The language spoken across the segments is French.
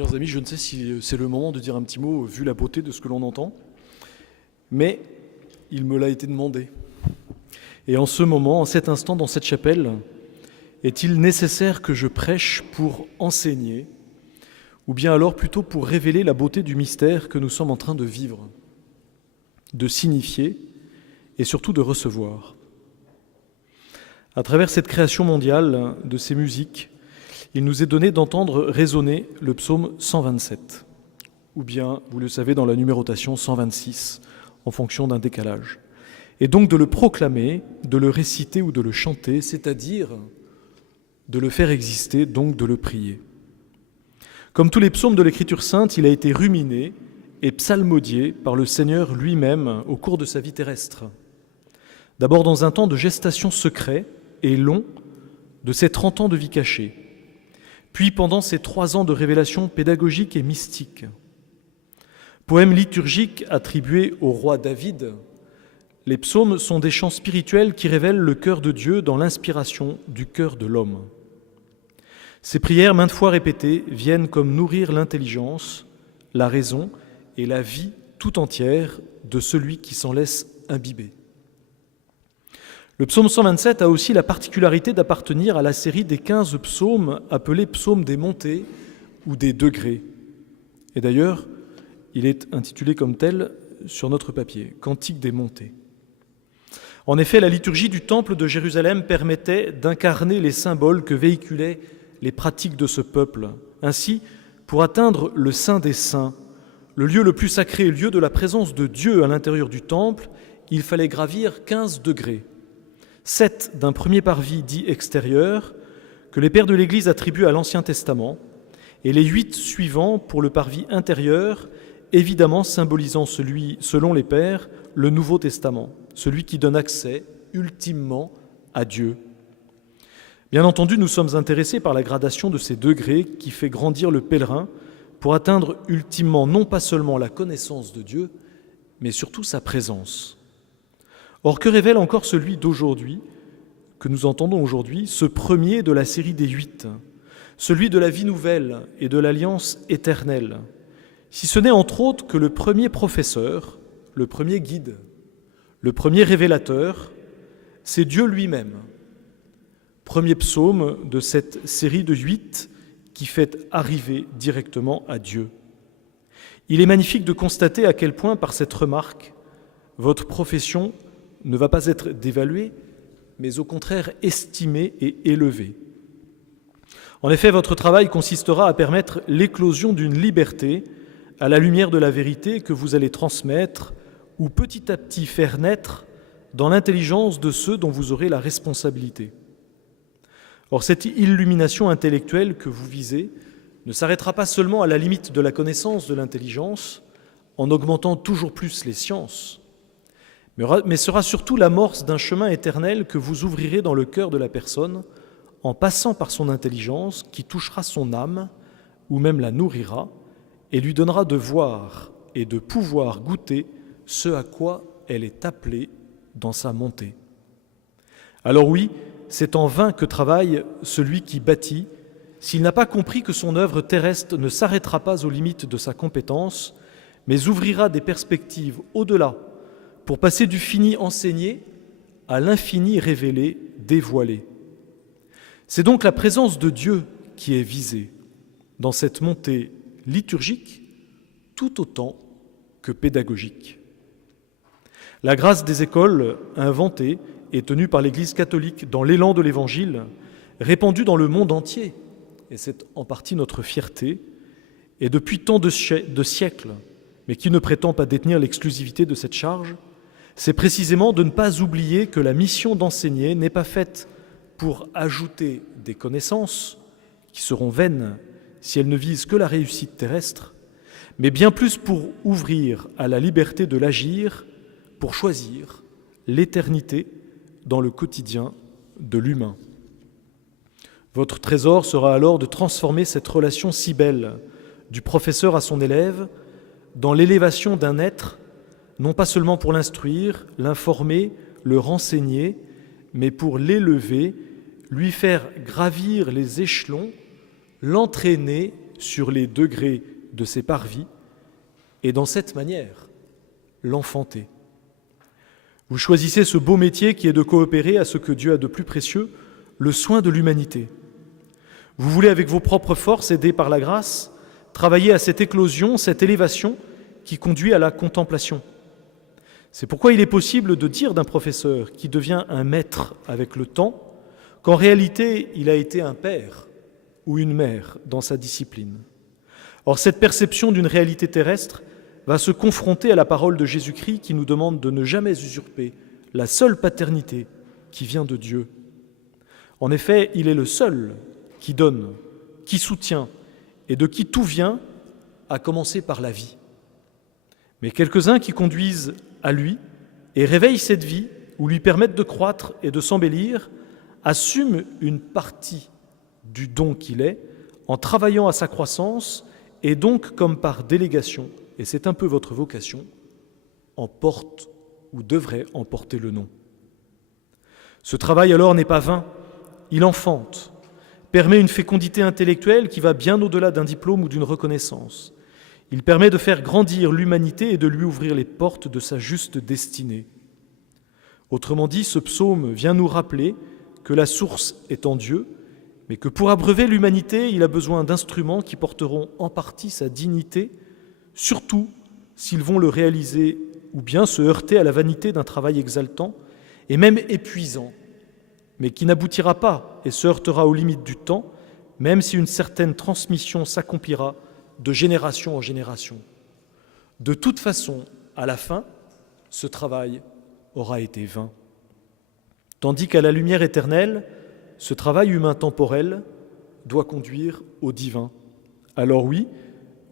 Chers amis, je ne sais si c'est le moment de dire un petit mot vu la beauté de ce que l'on entend, mais il me l'a été demandé. Et en ce moment, en cet instant, dans cette chapelle, est-il nécessaire que je prêche pour enseigner, ou bien alors plutôt pour révéler la beauté du mystère que nous sommes en train de vivre, de signifier et surtout de recevoir? À travers cette création mondiale de ces musiques, il nous est donné d'entendre résonner le psaume 127, ou bien, vous le savez, dans la numérotation 126, en fonction d'un décalage. Et donc de le proclamer, de le réciter ou de le chanter, c'est-à-dire de le faire exister, donc de le prier. Comme tous les psaumes de l'Écriture sainte, il a été ruminé et psalmodié par le Seigneur lui-même au cours de sa vie terrestre. D'abord dans un temps de gestation secret et long de ses 30 ans de vie cachée, puis pendant ses 3 ans de révélation pédagogique et mystique. Poème liturgique attribué au roi David, les psaumes sont des chants spirituels qui révèlent le cœur de Dieu dans l'inspiration du cœur de l'homme. Ces prières, maintes fois répétées, viennent comme nourrir l'intelligence, la raison et la vie tout entière de celui qui s'en laisse imbiber. Le psaume 127 a aussi la particularité d'appartenir à la série des 15 psaumes appelés psaumes des montées ou des degrés. Et d'ailleurs, il est intitulé comme tel sur notre papier, Cantique des montées. En effet, la liturgie du temple de Jérusalem permettait d'incarner les symboles que véhiculaient les pratiques de ce peuple. Ainsi, pour atteindre le Saint des Saints, le lieu le plus sacré, lieu de la présence de Dieu à l'intérieur du temple, il fallait gravir 15 degrés. 7 d'un premier parvis dit extérieur, que les pères de l'Église attribuent à l'Ancien Testament, et les 8 suivants pour le parvis intérieur, évidemment symbolisant celui, selon les pères, le Nouveau Testament, celui qui donne accès ultimement à Dieu. Bien entendu, nous sommes intéressés par la gradation de ces degrés qui fait grandir le pèlerin pour atteindre ultimement non pas seulement la connaissance de Dieu, mais surtout sa présence. Or, que révèle encore celui d'aujourd'hui, que nous entendons aujourd'hui, ce premier de la série des 8, celui de la vie nouvelle et de l'alliance éternelle, si ce n'est entre autres que le premier professeur, le premier guide, le premier révélateur, c'est Dieu lui-même. Premier psaume de cette série de 8 qui fait arriver directement à Dieu. Il est magnifique de constater à quel point, par cette remarque, votre profession ne va pas être dévaluée, mais au contraire estimée et élevée. En effet, votre travail consistera à permettre l'éclosion d'une liberté à la lumière de la vérité que vous allez transmettre ou petit à petit faire naître dans l'intelligence de ceux dont vous aurez la responsabilité. Or, cette illumination intellectuelle que vous visez ne s'arrêtera pas seulement à la limite de la connaissance de l'intelligence, en augmentant toujours plus les sciences, mais sera surtout l'amorce d'un chemin éternel que vous ouvrirez dans le cœur de la personne en passant par son intelligence qui touchera son âme ou même la nourrira et lui donnera de voir et de pouvoir goûter ce à quoi elle est appelée dans sa montée. Alors oui, c'est en vain que travaille celui qui bâtit, s'il n'a pas compris que son œuvre terrestre ne s'arrêtera pas aux limites de sa compétence, mais ouvrira des perspectives au-delà pour passer du fini enseigné à l'infini révélé, dévoilé. C'est donc la présence de Dieu qui est visée dans cette montée liturgique tout autant que pédagogique. La grâce des écoles inventées et tenue par l'Église catholique dans l'élan de l'Évangile, répandue dans le monde entier, et c'est en partie notre fierté, et depuis tant de siècles, mais qui ne prétend pas détenir l'exclusivité de cette charge, c'est précisément de ne pas oublier que la mission d'enseigner n'est pas faite pour ajouter des connaissances qui seront vaines si elles ne visent que la réussite terrestre, mais bien plus pour ouvrir à la liberté de l'agir, pour choisir l'éternité dans le quotidien de l'humain. Votre trésor sera alors de transformer cette relation si belle du professeur à son élève dans l'élévation d'un être, non pas seulement pour l'instruire, l'informer, le renseigner, mais pour l'élever, lui faire gravir les échelons, l'entraîner sur les degrés de ses parvis et dans cette manière, l'enfanter. Vous choisissez ce beau métier qui est de coopérer à ce que Dieu a de plus précieux, le soin de l'humanité. Vous voulez, avec vos propres forces, aidés par la grâce, travailler à cette éclosion, cette élévation qui conduit à la contemplation. C'est pourquoi il est possible de dire d'un professeur qui devient un maître avec le temps qu'en réalité, il a été un père ou une mère dans sa discipline. Or, cette perception d'une réalité terrestre va se confronter à la parole de Jésus-Christ qui nous demande de ne jamais usurper la seule paternité qui vient de Dieu. En effet, il est le seul qui donne, qui soutient et de qui tout vient, à commencer par la vie. Mais quelques-uns qui conduisent à lui et réveillent cette vie ou lui permettent de croître et de s'embellir, assument une partie du don qu'il est en travaillant à sa croissance et donc, comme par délégation, et c'est un peu votre vocation, emporte ou devrait emporter le nom. Ce travail alors n'est pas vain, il enfante, permet une fécondité intellectuelle qui va bien au-delà d'un diplôme ou d'une reconnaissance. Il permet de faire grandir l'humanité et de lui ouvrir les portes de sa juste destinée. Autrement dit, ce psaume vient nous rappeler que la source est en Dieu, mais que pour abreuver l'humanité, il a besoin d'instruments qui porteront en partie sa dignité, surtout s'ils vont le réaliser ou bien se heurter à la vanité d'un travail exaltant et même épuisant, mais qui n'aboutira pas et se heurtera aux limites du temps, même si une certaine transmission s'accomplira de génération en génération. De toute façon, à la fin, ce travail aura été vain. Tandis qu'à la lumière éternelle, ce travail humain temporel doit conduire au divin. Alors oui,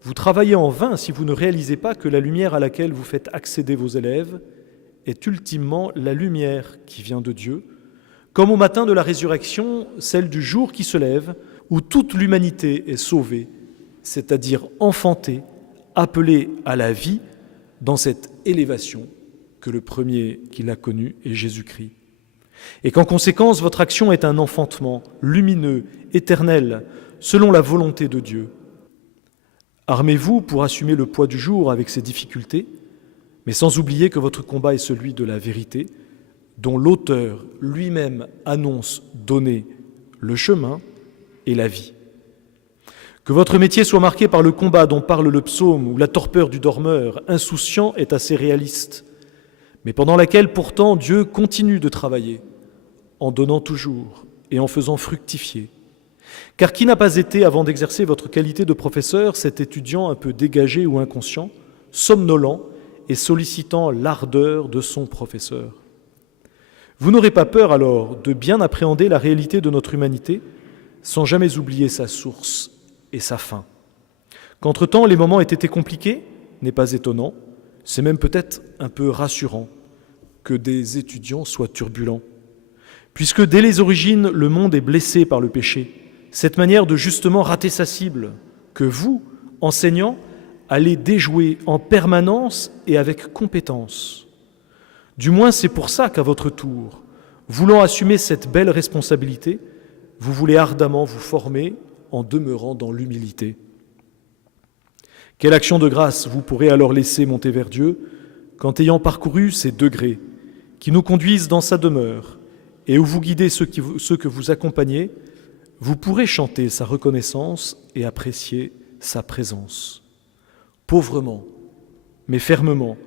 vous travaillez en vain si vous ne réalisez pas que la lumière à laquelle vous faites accéder vos élèves est ultimement la lumière qui vient de Dieu, comme au matin de la résurrection, celle du jour qui se lève, où toute l'humanité est sauvée, c'est-à-dire enfantée, appelée à la vie dans cette élévation que le premier qui l'a connue est Jésus-Christ. Et qu'en conséquence, votre action est un enfantement lumineux, éternel, selon la volonté de Dieu. Armez-vous pour assumer le poids du jour avec ses difficultés, mais sans oublier que votre combat est celui de la vérité, dont l'auteur lui-même annonce donner le chemin et la vie. Que votre métier soit marqué par le combat dont parle le psaume ou la torpeur du dormeur, insouciant, est assez réaliste, mais pendant laquelle pourtant Dieu continue de travailler, en donnant toujours et en faisant fructifier. Car qui n'a pas été, avant d'exercer votre qualité de professeur, cet étudiant un peu dégagé ou inconscient, somnolent et sollicitant l'ardeur de son professeur? Vous n'aurez pas peur alors de bien appréhender la réalité de notre humanité sans jamais oublier sa source et sa fin. Qu'entre-temps les moments aient été compliqués n'est pas étonnant, c'est même peut-être un peu rassurant que des étudiants soient turbulents. Puisque dès les origines, le monde est blessé par le péché, cette manière de justement rater sa cible, que vous, enseignants, allez déjouer en permanence et avec compétence. Du moins, c'est pour ça qu'à votre tour, voulant assumer cette belle responsabilité, vous voulez ardemment vous former en demeurant dans l'humilité. Quelle action de grâce vous pourrez alors laisser monter vers Dieu quand, ayant parcouru ces degrés qui nous conduisent dans sa demeure et où vous guidez ceux que vous accompagnez, vous pourrez chanter sa reconnaissance et apprécier sa présence. Pauvrement, mais fermement,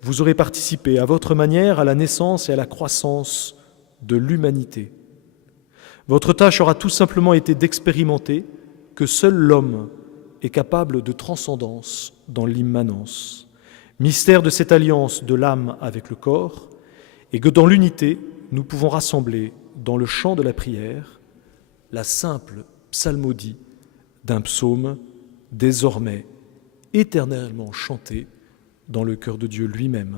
vous aurez participé à votre manière à la naissance et à la croissance de l'humanité. Votre tâche aura tout simplement été d'expérimenter que seul l'homme est capable de transcendance dans l'immanence, mystère de cette alliance de l'âme avec le corps, et que dans l'unité, nous pouvons rassembler dans le chant de la prière la simple psalmodie d'un psaume désormais éternellement chanté dans le cœur de Dieu lui-même.